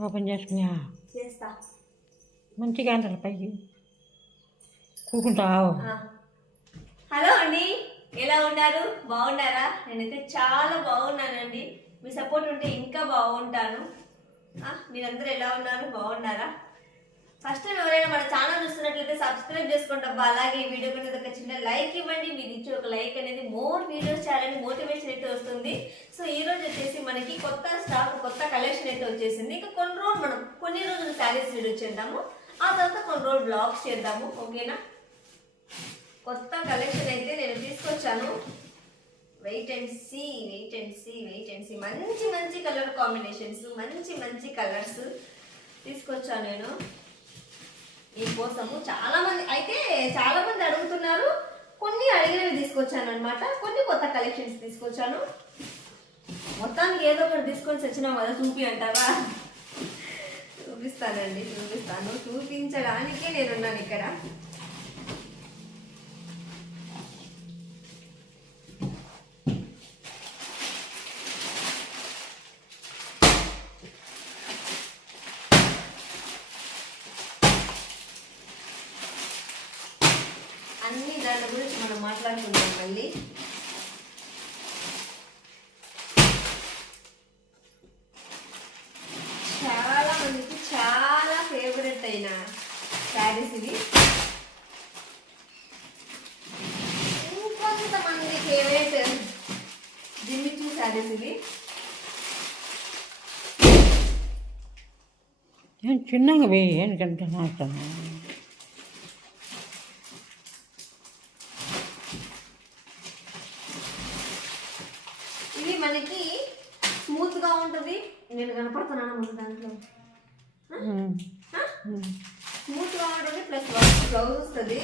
Open చేసుకున్నా. చేస్తా. మంచిగా అంటారు పైకి. కూకుంటావు. హలో అండి ఎలా ఉన్నారు? బాగున్నారా? నేనైతే చాలా బాగున్నానండి. మీ సపోర్ట్ ఉంటే ఇంకా బాగుంటాను. మీరందరూ ఎలా ఉన్నారు? బాగున్నారా? ఫస్ట్ టైం ఎవరైనా మన ఛానల్ చూస్తున్నట్లయితే సబ్స్క్రైబ్ చేసుకుంటాం. అలాగే ఈ వీడియో కింద ఒక చిన్న లైక్ ఇవ్వండి. మీరు ఇచ్చే ఒక లైక్ అనేది మోర్ వీడియోస్ చేయాలని మోటివేషన్ అయితే వస్తుంది. సో ఈ రోజు వచ్చేసి మనకి కొత్త స్టాక్ కొత్త కలెక్షన్ అయితే వచ్చేసింది. ఇంకా కొన్ని రోజులు మనం కొన్ని రోజులు శారీస్ వీడియో చేద్దాము. ఆ తర్వాత కొన్ని రోజులు బ్లాగ్స్ చేద్దాము. ఓకేనా? కొత్త కలెక్షన్ అయితే నేను తీసుకొచ్చాను. Wait and see wait and see wait and see మంచి మంచి కలర్ కాంబినేషన్స్ మంచి మంచి కలర్స్ తీసుకొచ్చాను నేను. మీకోసము చాలా మంది అయితే చాలా మంది అడుగుతున్నారు. కొన్ని అడిగినవి తీసుకొచ్చాను అనమాట కొన్ని కొత్త కలెక్షన్స్ తీసుకొచ్చాను. మొత్తానికి ఏదో ఒకటి తీసుకొని వచ్చినాం కదా చూపి అంటారా చూపిస్తానండి చూపిస్తాను. చూపించడానికే నేనున్నాను ఇక్కడ అన్ని దాని గురించి మనం మాట్లాడుకుందాం మళ్ళీ. చాలా మందికి చాలా ఫేవరెట్ అయిన శారీస్ ఇవి. ఇంకొంతమంది ఫేవరెట్ జిమ్మిచూ శారీస్ ఇవి. చిన్నగా వేయి ఎందుకంటే మాట్లాడుతున్నాను ఇవి మనకి స్మూత్గా ఉంటుంది. నేను కనపడుతున్నాను ముందు దాంట్లో. స్మూత్గా ఉంటుంది ప్లస్ వర్క్ బ్లౌజ్ వస్తుంది.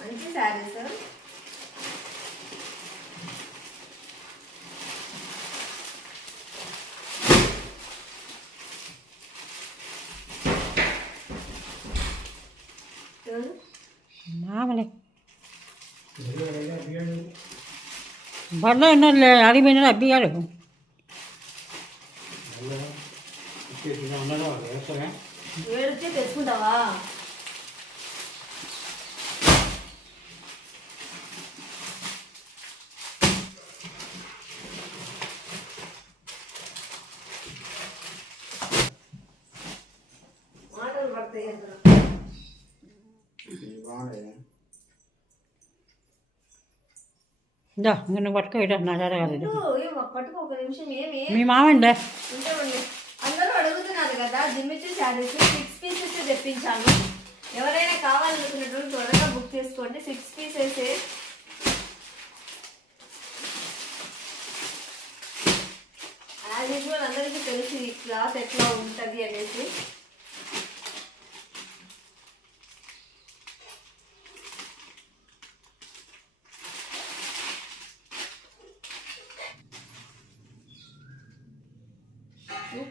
మంచి శారీస్ మామూలే. வரலாம் இன்னும் இல்லை நிறைய மீன் அப்படியா இருக்கும். எடுத்து దా ఇంక నువ్వు పట్టుకో ఇట నా ఏం పట్టుకో ఒక నిమిషం ఏమి మీ మామండే. అందరూ అడుగుతున్నారు కదా జిమ్మిచ్చు శారీస్ సిక్స్ పీసెస్ తెప్పించాను. ఎవరైనా కావాలనుకున్నటువంటి త్వరగా బుక్ చేసుకోండి. సిక్స్ పీసెస్ యాజ్ యూజువల్ అందరికీ తెలుసు క్లాత్ ఎట్లా ఉంటుంది అనేసి.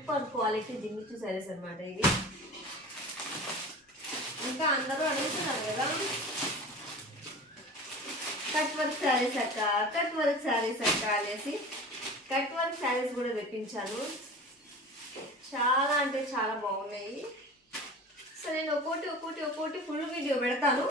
సూపర్ క్వాలిటీ జిమ్మిచ్చు సారీస్ అన్నమాట ఇవి ఇంకా అందరూ అడుగుతున్నారు కదా. కట్ వర్క్ శారీస్ అక్క కట్ వర్క్ శారీస్ అక్క అనేసి. కట్ వర్క్ శారీస్ కూడా తెప్పించాను చాలా అంటే చాలా బాగున్నాయి. సో నేను ఒక్కోటి ఒక్కోటి ఒక్కోటి ఫుల్ వీడియో పెడతాను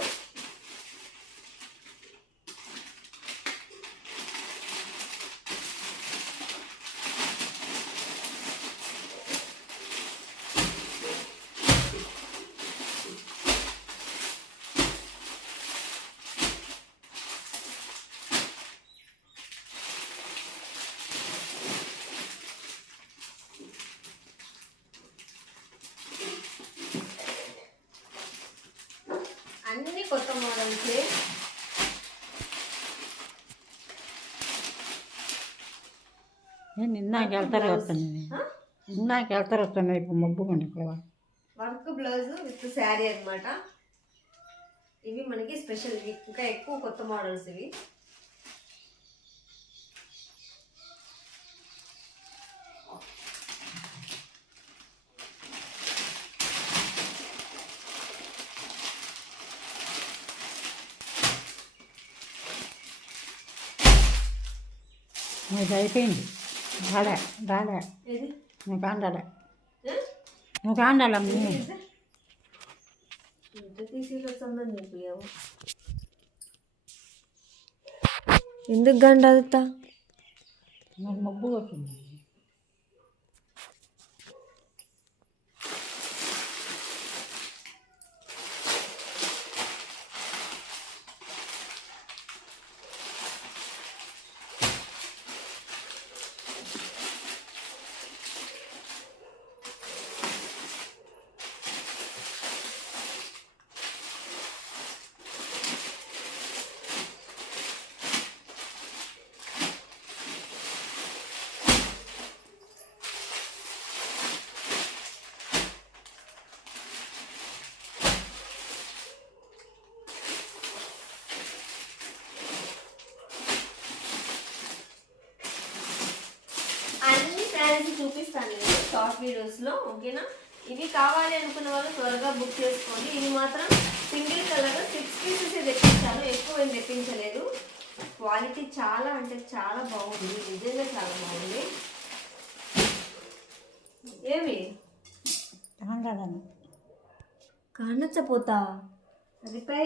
అన్ని కొత్త మోడల్సే ఇందాక వెళ్తారు వస్తున్నాయి ఆ? ఇందాక వెళ్తారు వస్తున్నాయి ఇప్పుడు మబ్బు కొండ ఇక్కడ. వర్క్ బ్లౌజ్ విత్ శారీ అన్నమాట. ఇవి మనకి స్పెషల్ ఇవి. ఇంకా ఎక్కువ కొత్త మోడల్స్ ఇవి. ఇది అయిపోయింది. రాలే రాలే? నువ్వు కాండాలమ్మ ఎంత తీసి వస్తుందో నీకు ఏమో ఎందుకు గండదుతా మరి మబ్బు కొట్టింది అన్ని శారీస్ చూపిస్తాను నేను షార్ట్ వీడియోస్లో ఓకేనా? ఇవి కావాలి అనుకున్న వాళ్ళు త్వరగా బుక్ చేసుకోండి. ఇది మాత్రం సింగిల్ కలర్ సిక్స్ పీసెస్ తెప్పించాను ఎక్కువ ఏం తెప్పించలేదు. క్వాలిటీ చాలా అంటే చాలా బాగుంది. నిజంగా చాలా బాగుంది. ఏమి? కానచ్చపోతా రిపై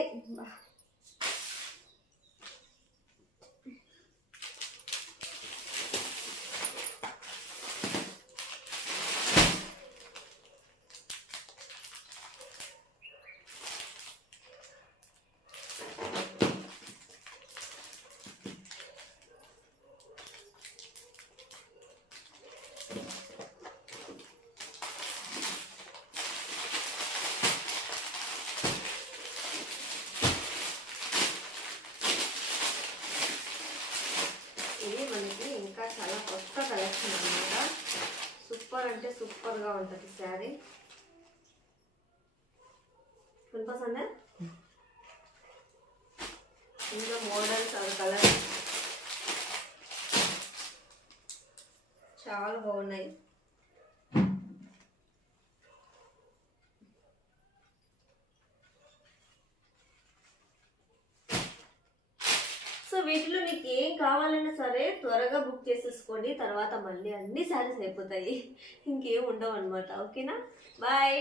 ఇది మనకి ఇంకా చాలా కొత్త కలెక్షన్ అన్నమాట సూపర్ అంటే సూపర్గా ఉంటుంది శారీ. వినిపిస్తుందా ఇంకా మోడల్స్ అవి కలర్. చాలా బాగున్నాయి సో వీటిలో నీకు ఏం కావాలన్నా సరే త్వరగా బుక్ చేసేసుకోండి తర్వాత మళ్ళీ అన్ని శారీస్ అయిపోతాయి. ఇంకేం ఉండవు అనమాట ఓకేనా? బాయ్.